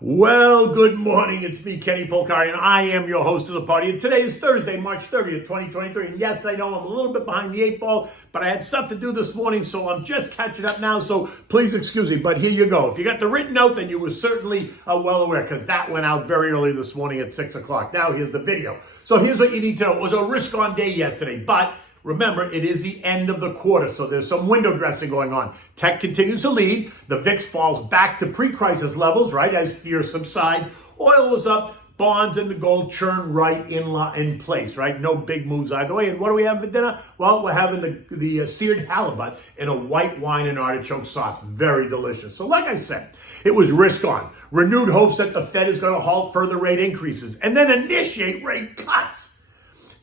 Well, good morning. It's me, Kenny Polcari, and I am your host of the party. And today is Thursday, March 30th, 2023. And yes, I know I'm a little bit behind the eight ball, but I had stuff to do this morning, so I'm just catching up now. So please excuse me, but here you go. If you got the written note, then you were certainly well aware, because that went out very early this morning at 6 o'clock. Now here's the video. So here's what you need to know. It was a risk-on day yesterday, but remember, it is the end of the quarter, so there's some window dressing going on. Tech continues to lead. The VIX falls back to pre-crisis levels, right, as fear subsides. Oil was up. Bonds and the gold churn right in place, right? No big moves either way. And what do we have for dinner? Well, we're having the seared halibut in a white wine and artichoke sauce. Very delicious. So like I said, it was risk on. Renewed hopes that the Fed is going to halt further rate increases and then initiate rate cuts.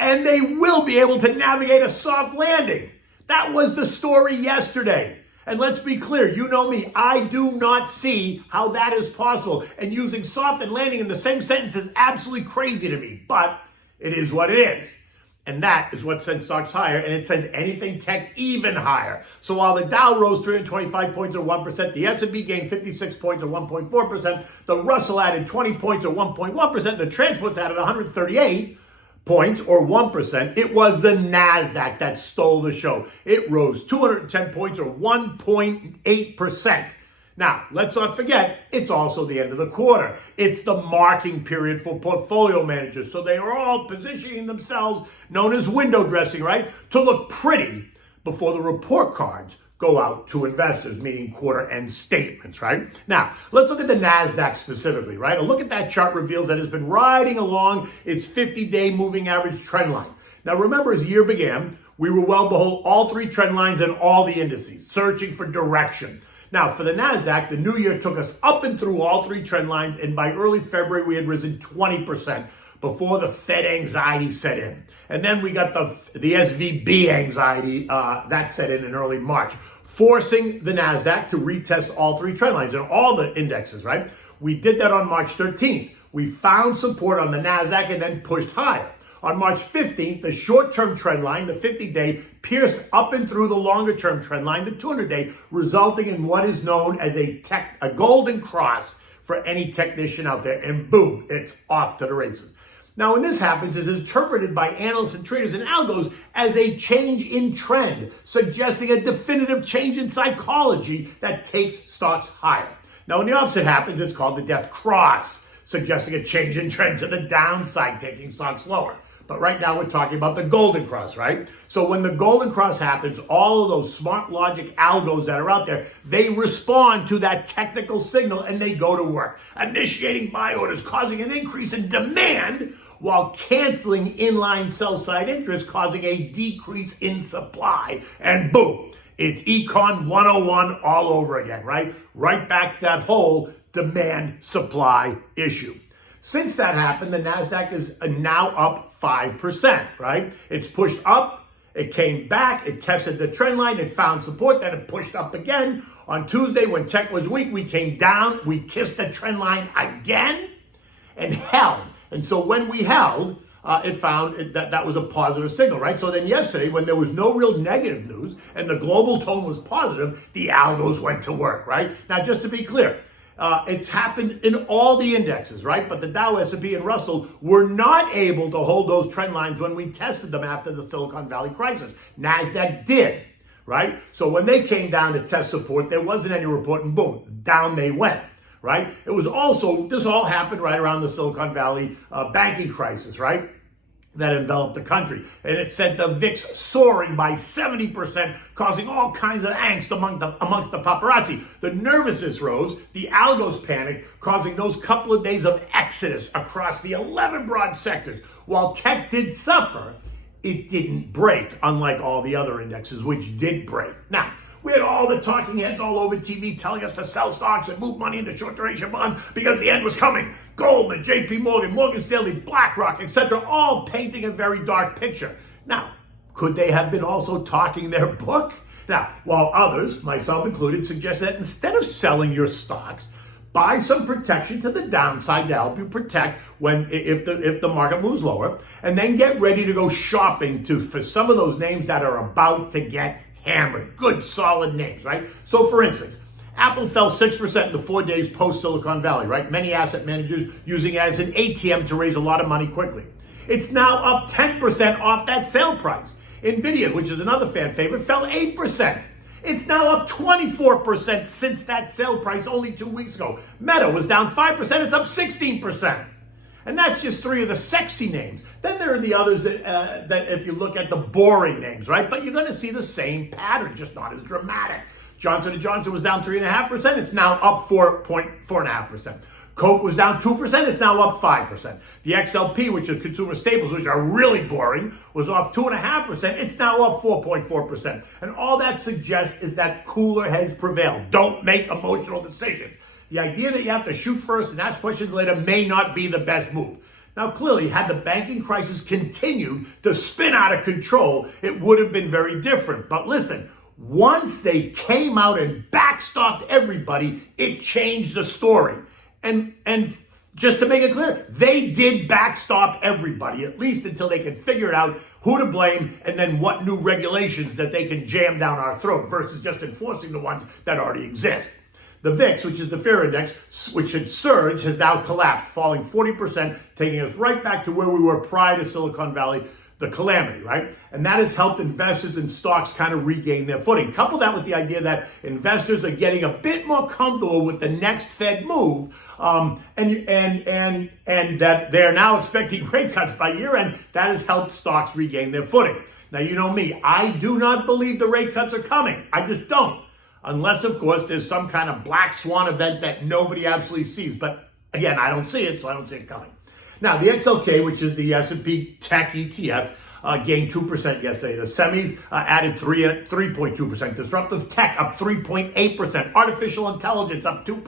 And they will be able to navigate a soft landing. That was the story yesterday. And let's be clear, you know me, I do not see how that is possible. And using soft and landing in the same sentence is absolutely crazy to me. But it is what it is. And that is what sent stocks higher, and it sent anything tech even higher. So while the Dow rose 325 points or 1%, the S&P gained 56 points or 1.4%, the Russell added 20 points or 1.1%, the transports added 138 points or 1%. It was the NASDAQ that stole the show. It rose 210 points or 1.8%. Now, let's not forget, it's also the end of the quarter. It's the marking period for portfolio managers. So they are all positioning themselves, known as window dressing, right, to look pretty before the report cards go out to investors, meaning quarter end statements, right? Now, let's look at the NASDAQ specifically, right? A look at that chart reveals that it's been riding along its 50-day moving average trend line. Now, remember, as the year began, we were well below all three trend lines and all the indices, searching for direction. Now, for the NASDAQ, the new year took us up and through all three trend lines, and by early February, we had risen 20% before the Fed anxiety set in. And then we got the SVB anxiety that set in early March, forcing the NASDAQ to retest all three trend lines and all the indexes, right? We did that on March 13th. We found support on the NASDAQ and then pushed higher. On March 15th, the short-term trend line, the 50-day, pierced up and through the longer-term trend line, the 200-day, resulting in what is known as a golden cross for any technician out there. And boom, it's off to the races. Now, when this happens, it's interpreted by analysts and traders and algos as a change in trend, suggesting a definitive change in psychology that takes stocks higher. Now, when the opposite happens, it's called the death cross, suggesting a change in trend to the downside, taking stocks lower. But right now, we're talking about the golden cross, right? So when the golden cross happens, all of those smart logic algos that are out there, they respond to that technical signal and they go to work, initiating buy orders, causing an increase in demand while canceling inline sell-side interest, causing a decrease in supply. And boom, it's Econ 101 all over again, right? Right back to that whole demand-supply issue. Since that happened, the NASDAQ is now up 5%, right? It's pushed up, it came back, it tested the trend line, it found support, then it pushed up again. On Tuesday, when tech was weak, we came down, we kissed the trend line again and held. And so when we held, it found that was a positive signal, right? So then yesterday, when there was no real negative news and the global tone was positive, the algos went to work, right? Now, just to be clear, it's happened in all the indexes, right? But the Dow, S&P, and Russell were not able to hold those trend lines when we tested them after the Silicon Valley crisis. NASDAQ did, right? So when they came down to test support, there wasn't any report, and boom, down they went. Right? It was also, this all happened right around the Silicon Valley banking crisis, right? That enveloped the country. And it sent the VIX soaring by 70%, causing all kinds of angst amongst the paparazzi. The nervousness rose, the algos panicked, causing those couple of days of exodus across the 11 broad sectors. While tech did suffer, it didn't break, unlike all the other indexes, which did break. Now, we had all the talking heads all over TV telling us to sell stocks and move money into short duration bonds because the end was coming. Goldman, JP Morgan, Morgan Stanley, BlackRock, etc., all painting a very dark picture. Now, could they have been also talking their book? Now, while others, myself included, suggest that instead of selling your stocks, buy some protection to the downside to help you protect if the market moves lower, and then get ready to go shopping for some of those names that are about to get hammered. Good, solid names, right? So, for instance, Apple fell 6% in the 4 days post Silicon Valley, right? Many asset managers using it as an ATM to raise a lot of money quickly. It's now up 10% off that sale price. Nvidia, which is another fan favorite, fell 8%. It's now up 24% since that sale price only 2 weeks ago. Meta was down 5%, it's up 16%. And that's just three of the sexy names. Then there are the others that if you look at the boring names, right? But you're going to see the same pattern, just not as dramatic. Johnson & Johnson was down 3.5%. It's now up 4.5%. Coke was down 2%. It's now up 5%. The XLP, which is consumer staples, which are really boring, was off 2.5%. It's now up 4.4%. And all that suggests is that cooler heads prevail. Don't make emotional decisions. The idea that you have to shoot first and ask questions later may not be the best move. Now, clearly, had the banking crisis continued to spin out of control, it would have been very different. But listen, once they came out and backstopped everybody, it changed the story. And just to make it clear, they did backstop everybody, at least until they could figure out who to blame and then what new regulations that they can jam down our throat versus just enforcing the ones that already exist. The VIX, which is the fear index, which had surged, has now collapsed, falling 40%, taking us right back to where we were prior to Silicon Valley, the calamity, right? And that has helped investors in stocks kind of regain their footing. Couple that with the idea that investors are getting a bit more comfortable with the next Fed move, and that they're now expecting rate cuts by year end. That has helped stocks regain their footing. Now, you know me, I do not believe the rate cuts are coming. I just don't. Unless, of course, there's some kind of black swan event that nobody absolutely sees. But again, I don't see it, so I don't see it coming. Now, the XLK, which is the S&P Tech ETF, gained 2% yesterday. The semis added 3.2%. Disruptive tech up 3.8%. Artificial intelligence up 2%.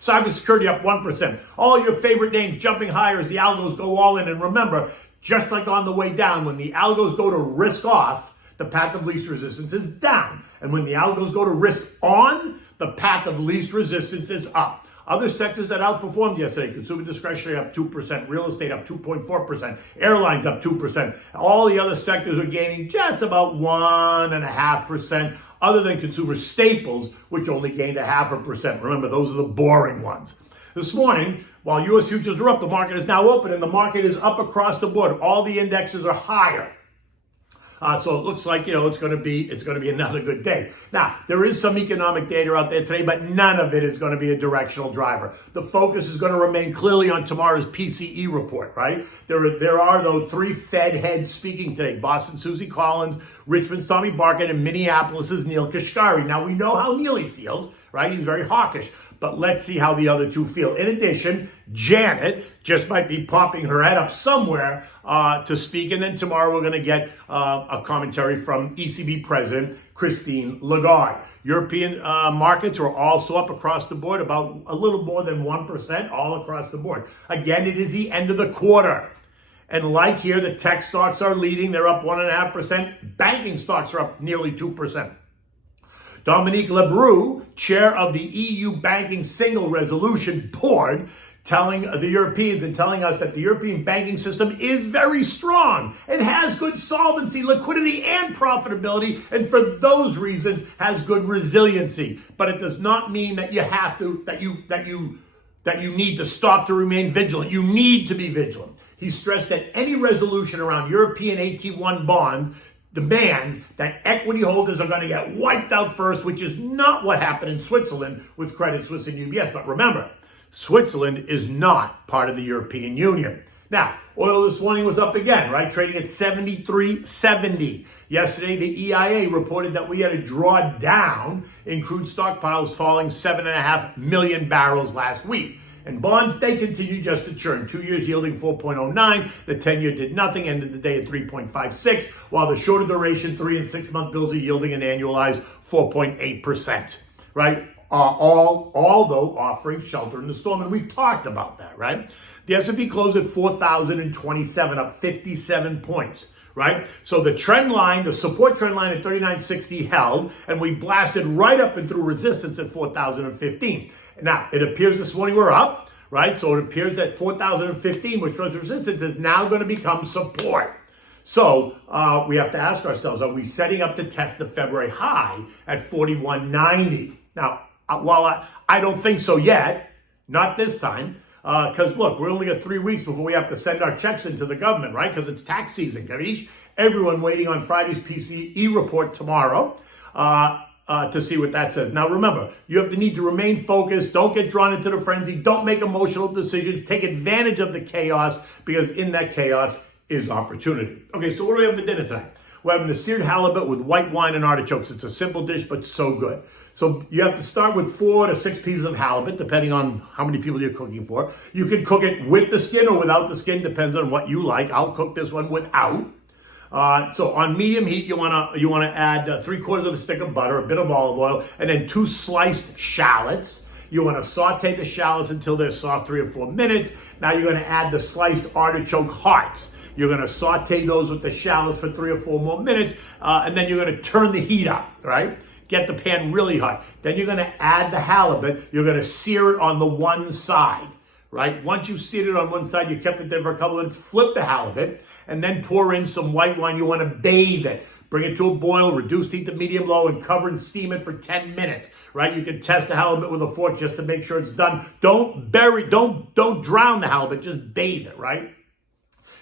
Cybersecurity up 1%. All your favorite names jumping higher as the algos go all in. And remember, just like on the way down, when the algos go to risk off, the path of least resistance is down. And when the algos go to risk on, the path of least resistance is up. Other sectors that outperformed yesterday: consumer discretionary up 2%, real estate up 2.4%, airlines up 2%. All the other sectors are gaining just about 1.5%, other than consumer staples, which only gained 0.5%. Remember, those are the boring ones. This morning, while U.S. futures are up, the market is now open, and the market is up across the board. All the indexes are higher. So it looks like, it's going to be another good day. Now, there is some economic data out there today, but none of it is going to be a directional driver. The focus is going to remain clearly on tomorrow's PCE report, right? There are those three Fed heads speaking today: Boston Susie Collins, Richmond's Tommy Barkett, and Minneapolis's Neil Kashkari. Now, we know how Neely feels, right? He's very hawkish. But let's see how the other two feel. In addition, Janet just might be popping her head up somewhere to speak. And then tomorrow we're going to get a commentary from ECB President Christine Lagarde. European markets are also up across the board, about a little more than 1%, all across the board. Again, it is the end of the quarter. And like here, the tech stocks are leading. They're up 1.5%. Banking stocks are up nearly 2%. Dominique Lebrun, chair of the EU Banking Single Resolution Board, telling the Europeans and telling us that the European banking system is very strong. It has good solvency, liquidity, and profitability, and for those reasons has good resiliency. But it does not mean that you have to, that you need to stop to remain vigilant. You need to be vigilant. He stressed that any resolution around European AT1 bonds demands that equity holders are going to get wiped out first, which is not what happened in Switzerland with Credit Suisse and UBS. But remember, Switzerland is not part of the European Union. Now, oil this morning was up again, right? Trading at 73.70. Yesterday, the EIA reported that we had a drawdown in crude stockpiles, falling 7.5 million barrels last week. And bonds, they continue just to churn. 2 years yielding 4.09. The 10-year did nothing, ended the day at 3.56, while the shorter duration 3 and 6 month bills are yielding an annualized 4.8%, right? Although offering shelter in the storm. And we've talked about that, right? The S&P closed at 4,027, up 57 points. Right? So the trend line, the support trend line at 39.60 held, and we blasted right up and through resistance at 4,015. Now, it appears this morning we're up, right? So it appears that 4,015, which was resistance, is now going to become support. So we have to ask ourselves, are we setting up to test the February high at 41.90? Now, While I don't think so yet, not this time. Because look, we only got 3 weeks before we have to send our checks into the government, right? Because it's tax season, Gavish. Everyone waiting on Friday's PCE report tomorrow to see what that says. Now remember, you have the need to remain focused. Don't get drawn into the frenzy. Don't make emotional decisions. Take advantage of the chaos, because in that chaos is opportunity. Okay, so what do we have for dinner tonight? We're having the seared halibut with white wine and artichokes. It's a simple dish, but so good. So you have to start with 4 to 6 pieces of halibut, depending on how many people you're cooking for. You can cook it with the skin or without the skin, depends on what you like. I'll cook this one without. So on medium heat, you wanna add 3/4 of a stick of butter, a bit of olive oil, and then 2 sliced shallots. You want to saute the shallots until they're soft, 3 or 4 minutes. Now you're going to add the sliced artichoke hearts. You're going to saute those with the shallots for 3 or 4 more minutes, and then you're going to turn the heat up, right? Get the pan really hot. Then you're going to add the halibut. You're going to sear it on the one side, right? Once you've seared it on one side, you kept it there for a couple of minutes, flip the halibut, and then pour in some white wine. You want to bathe it. Bring it to a boil, reduce heat to medium-low, and cover and steam it for 10 minutes, right? You can test the halibut with a fork just to make sure it's done. Don't drown the halibut, just bathe it, right?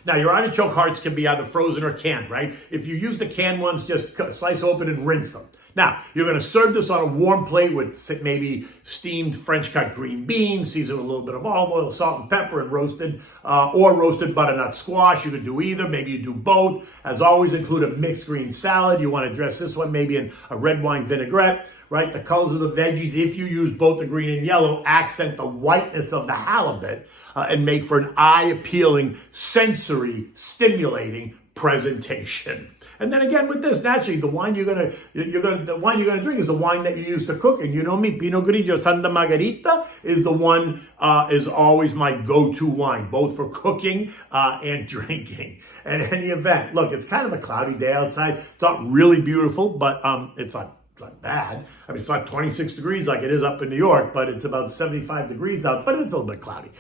Now, your artichoke hearts can be either frozen or canned, right? If you use the canned ones, just slice open and rinse them. Now, you're going to serve this on a warm plate with maybe steamed French-cut green beans, season with a little bit of olive oil, salt and pepper, and roasted butternut squash. You could do either. Maybe you do both. As always, include a mixed green salad. You want to dress this one maybe in a red wine vinaigrette, right? The colors of the veggies, if you use both the green and yellow, accent the whiteness of the halibut and make for an eye-appealing, sensory-stimulating presentation. And then again with this, naturally, the wine you're gonna drink is the wine that you use to cook. And you know me, Pinot Grigio Santa Margherita is the one is always my go-to wine, both for cooking and drinking. And in any event, look, it's kind of a cloudy day outside. It's not really beautiful, but it's not bad. I mean, it's not 26 degrees like it is up in New York, but it's about 75 degrees out, but it's a little bit cloudy.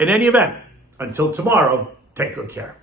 In any event, until tomorrow, take good care.